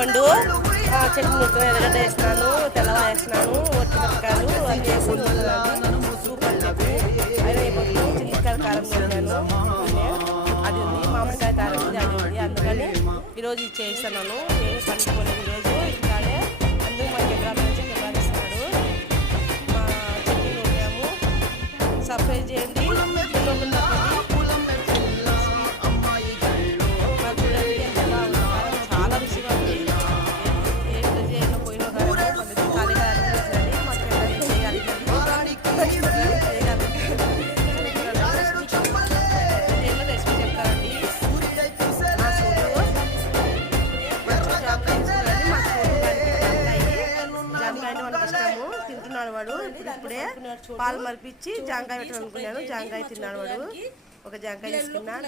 చింతపండు చట్నీ నూరుతున్నాను. ఎర్రగడ్డ వేసినాను, తెల్లవా వేసినాను, ఒట్టి మిరపకాయలు అన్నీ వేసి నూరుతున్నాను. సూపర్ చట్నీ. అయినా మొత్తం చింతకాయ కారం నూరాను. అది ఉంది, మామిడికాయ కారం ఉంది, అది ఉంది. అందుకని ఈరోజు ఇది చేస్తున్నాను. నేను పండుకోలేదు ఈరోజు ఇంకానే. అందుకు మా కెమెరా నుంచి కెమెరా ఇస్తున్నాడు. మా చట్నీ నూరాము. సబ్స్క్రైబ్ చేయండి. చాలా రుచిగా ఉంది. పోయిన చేయాలి రెసిపీ చెప్తారండి. జాంకాయని మనకి ఇష్టము, తింటున్నాడు వాడు. ఇప్పుడే పాలు మరిపించి జాంకాయ పెట్టాలనుకున్నాను. జాంకాయ తిన్నాడు వాడు. ఒక జాంకాయ తీసుకున్నాడు.